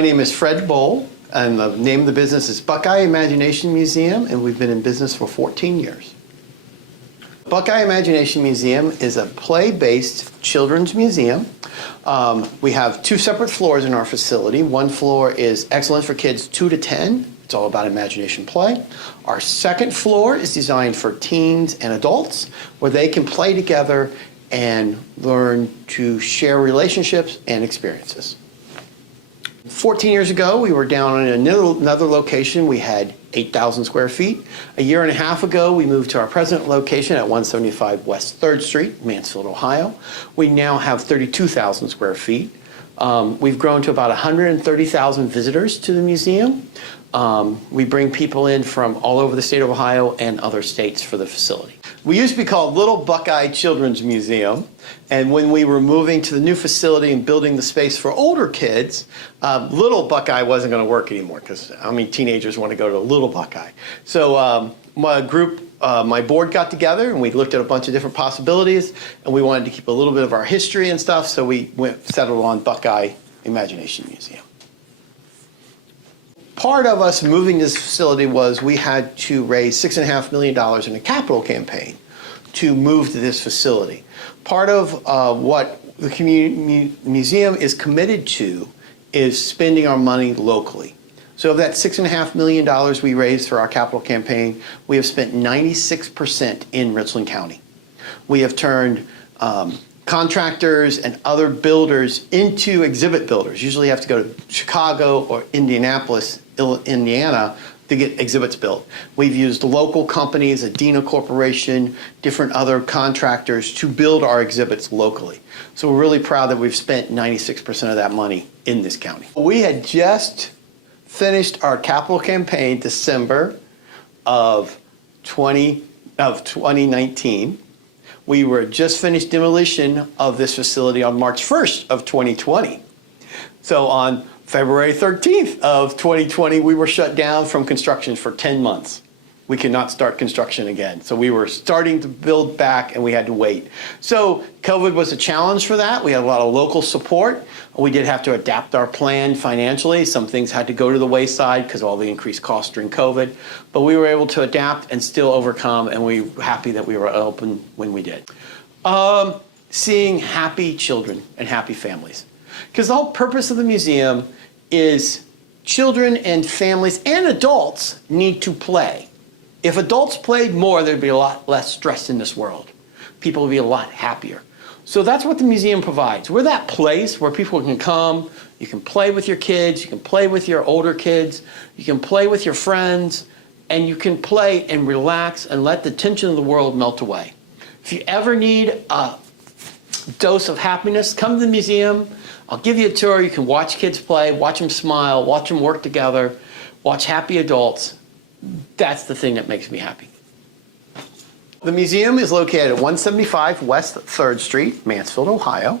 My name is Fred Bowl, and the name of the business is Buckeye Imagination Museum, and we've been in business for 14 years. Buckeye Imagination Museum is a play-based children's museum. We have two separate floors in our facility. One floor is excellent for kids 2 to 10. It's all about imagination play. Our second floor is designed for teens and adults, where they can play together and learn to share relationships and experiences. 14 years ago, we were down in another location. We had 8,000 square feet. A year and a half ago, we moved to our present location at 175 West 3rd Street, Mansfield, Ohio. We now have 32,000 square feet. We've grown to about 130,000 visitors to the museum. We bring people in from all over the state of Ohio and other states for the facility. We used to be called Little Buckeye Children's Museum, and when we were moving to the new facility and building the space for older kids, Little Buckeye wasn't going to work anymore because how many teenagers want to go to Little Buckeye? So my board got together and we looked at a bunch of different possibilities, and we wanted to keep a little bit of our history and stuff, so we settled on Buckeye Imagination Museum. Part of us moving this facility was we had to raise $6.5 million in a capital campaign to move to this facility. Part of what the community museum is committed to is spending our money locally. So of that $6.5 million we raised for our capital campaign, we have spent 96% in Richland County. We have turned contractors and other builders into exhibit builders. Usually you have to go to Chicago or Indianapolis, Indiana, to get exhibits built. We've used local companies, Adena Corporation, different other contractors to build our exhibits locally. So we're really proud that we've spent 96% of that money in this county. We had just finished our capital campaign December of 2019. We were just finished demolition of this facility on March 1st of 2020. So on February 13th of 2020, we were shut down from construction for 10 months. We could not start construction again. So we were starting to build back and we had to wait. So COVID was a challenge for that. We had a lot of local support. We did have to adapt our plan financially. Some things had to go to the wayside because of all the increased costs during COVID. But we were able to adapt and still overcome, and we were happy that we were open when we did. Seeing happy children and happy families. Because the whole purpose of the museum is children and families and adults need to play. If adults played more, there'd be a lot less stress in this world. People would be a lot happier. So that's what the museum provides. We're that place where people can come, you can play with your kids, you can play with your older kids, you can play with your friends, and you can play and relax and let the tension of the world melt away. If you ever need a dose of happiness, come to the museum. I'll give you a tour. You can watch kids play, watch them smile, watch them work together, watch happy adults. That's the thing that makes me happy. The museum is located at 175 West 3rd Street, Mansfield, Ohio.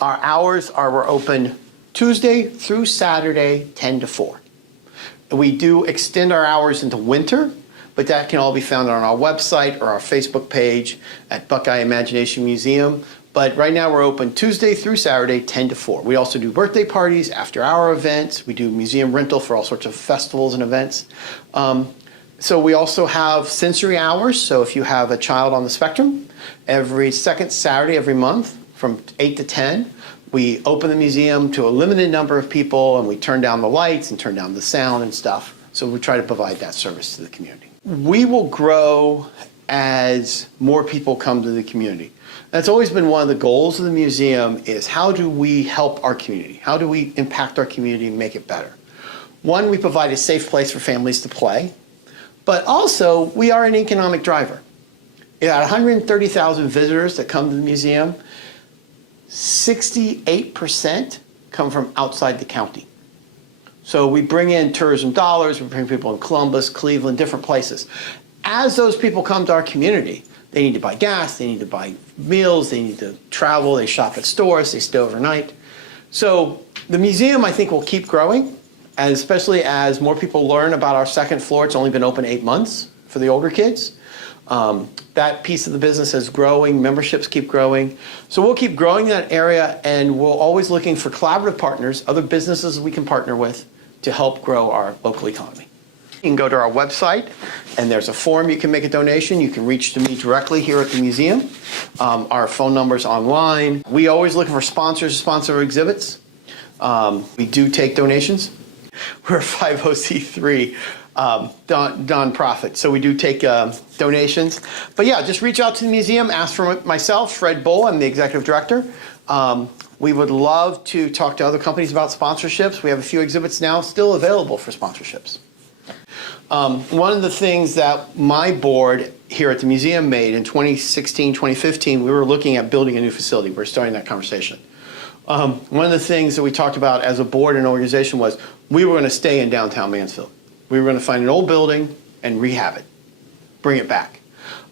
Our hours are we're open Tuesday through Saturday, 10 to 4. We do extend our hours into winter, but that can all be found on our website or our Facebook page at Buckeye Imagination Museum. But right now we're open Tuesday through Saturday, 10 to 4. We also do birthday parties, after-hour events. We do museum rental for all sorts of festivals and events. So we also have sensory hours. So if you have a child on the spectrum, every second Saturday every month from 8 to 10, we open the museum to a limited number of people, and we turn down the lights and turn down the sound and stuff. So we try to provide that service to the community. We will grow as more people come to the community. That's always been one of the goals of the museum, is how do we help our community? How do we impact our community and make it better? One, we provide a safe place for families to play, but also we are an economic driver. At 130,000 visitors that come to the museum, 68% come from outside the county. So we bring in tourism dollars, we bring people in Columbus, Cleveland, different places. As those people come to our community, they need to buy gas, they need to buy meals, they need to travel, they shop at stores, they stay overnight. So the museum, I think, will keep growing, especially as more people learn about our second floor. It's only been open 8 months for the older kids. That piece of the business is growing, memberships keep growing. So we'll keep growing that area, and we're always looking for collaborative partners, other businesses we can partner with to help grow our local economy. You can go to our website, and there's a form you can make a donation. You can reach to me directly here at the museum. Our phone number's online. We always looking for sponsors to sponsor exhibits. We do take donations. We're a 501c3 nonprofit, so we do take donations. But yeah, just reach out to the museum, ask for myself, Fred Bull, I'm the executive director. We would love to talk to other companies about sponsorships. We have a few exhibits now still available for sponsorships. One of the things that my board here at the museum made in 2016, 2015, we were looking at building a new facility. We're starting that conversation. One of the things that we talked about as a board and organization was we were going to stay in downtown Mansfield. We were going to find an old building and rehab it, bring it back.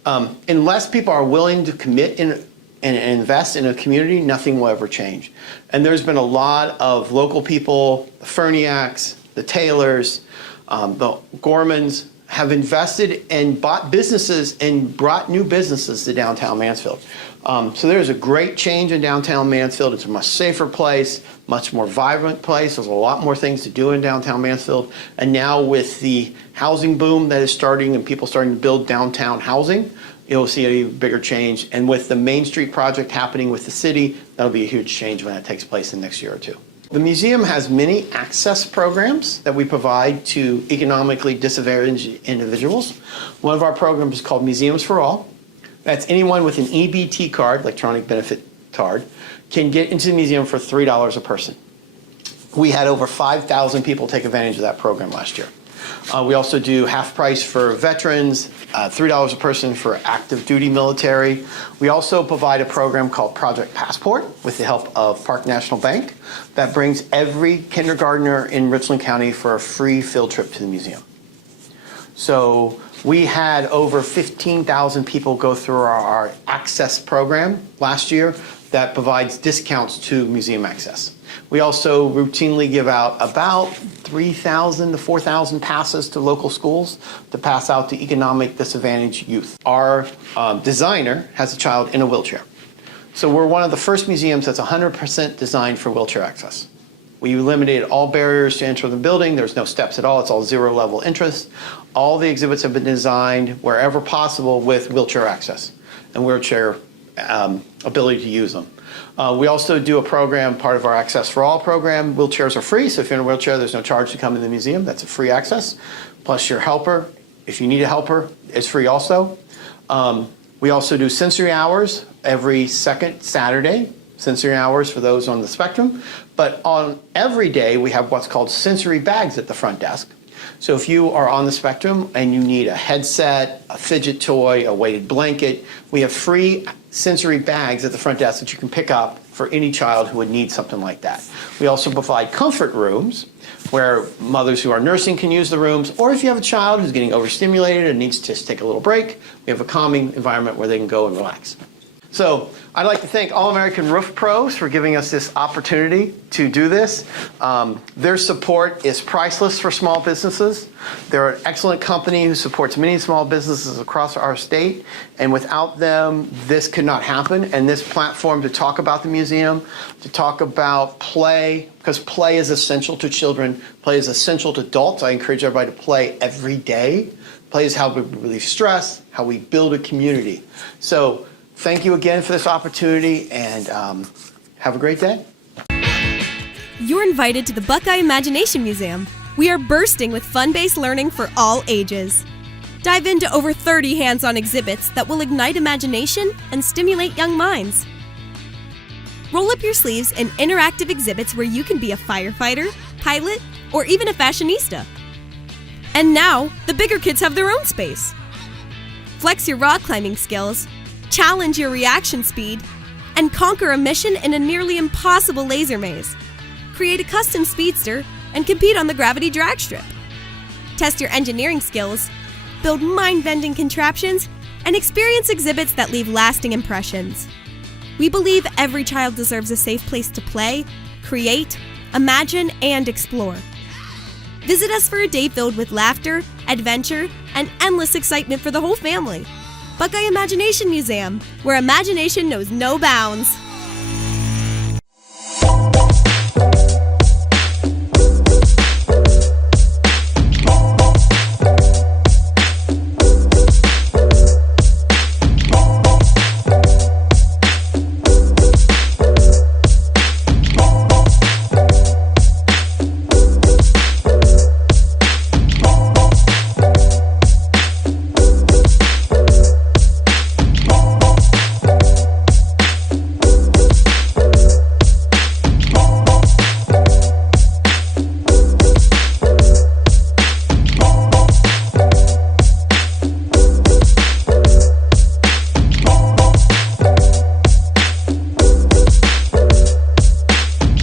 Unless people are willing to commit and invest in a community, nothing will ever change. And there's been a lot of local people, the Ferniacs, the Taylors, the Gormans have invested and bought businesses and brought new businesses to downtown Mansfield. So there's a great change in downtown Mansfield. It's a much safer place, much more vibrant place. There's a lot more things to do in downtown Mansfield. And now with the housing boom that is starting and people starting to build downtown housing, you'll see a bigger change. And with the Main Street project happening with the city, that'll be a huge change when that takes place in the next year or two. The museum has many access programs that we provide to economically disadvantaged individuals. One of our programs is called Museums for All. That's anyone with an EBT card, electronic benefit card, can get into the museum for $3 a person. We had over 5,000 people take advantage of that program last year. We also do half price for veterans, $3 a person for active duty military. We also provide a program called Project Passport with the help of Park National Bank that brings every kindergartner in Richland County for a free field trip to the museum. So we had over 15,000 people go through our access program last year that provides discounts to museum access. We also routinely give out about 3,000 to 4,000 passes to local schools to pass out to economic disadvantaged youth. Our designer has a child in a wheelchair. So we're one of the first museums that's 100% designed for wheelchair access. We eliminated all barriers to enter the building. There's no steps at all. It's all zero level interest. All the exhibits have been designed wherever possible with wheelchair access and wheelchair ability to use them. We also do a program, part of our Access for All program. Wheelchairs are free, so if you're in a wheelchair, there's no charge to come in the museum. That's a free access. Plus your helper, if you need a helper, is free also. We also do sensory hours every second Saturday, sensory hours for those on the spectrum. But on every day, we have what's called sensory bags at the front desk. So if you are on the spectrum and you need a headset, a fidget toy, a weighted blanket, we have free sensory bags at the front desk that you can pick up for any child who would need something like that. We also provide comfort rooms where mothers who are nursing can use the rooms, or if you have a child who's getting overstimulated and needs to just take a little break, we have a calming environment where they can go and relax. So I'd like to thank All American Roof Pros for giving us this opportunity to do this. Their support is priceless for small businesses. They're an excellent company who supports many small businesses across our state, and without them, this could not happen. And this platform to talk about the museum, to talk about play, because play is essential to children, play is essential to adults. I encourage everybody to play every day. Play is how we relieve stress, how we build a community. So thank you again for this opportunity, and have a great day. You're invited to the Buckeye Imagination Museum. We are bursting with fun-based learning for all ages. Dive into over 30 hands-on exhibits that will ignite imagination and stimulate young minds. Roll up your sleeves in interactive exhibits where you can be a firefighter, pilot, or even a fashionista. And now, the bigger kids have their own space. Flex your rock climbing skills, challenge your reaction speed, and conquer a mission in a nearly impossible laser maze. Create a custom speedster and compete on the gravity drag strip. Test your engineering skills, build mind-bending contraptions, and experience exhibits that leave lasting impressions. We believe every child deserves a safe place to play, create, imagine, and explore. Visit us for a day filled with laughter, adventure, and endless excitement for the whole family. Buckeye Imagination Museum, where imagination knows no bounds.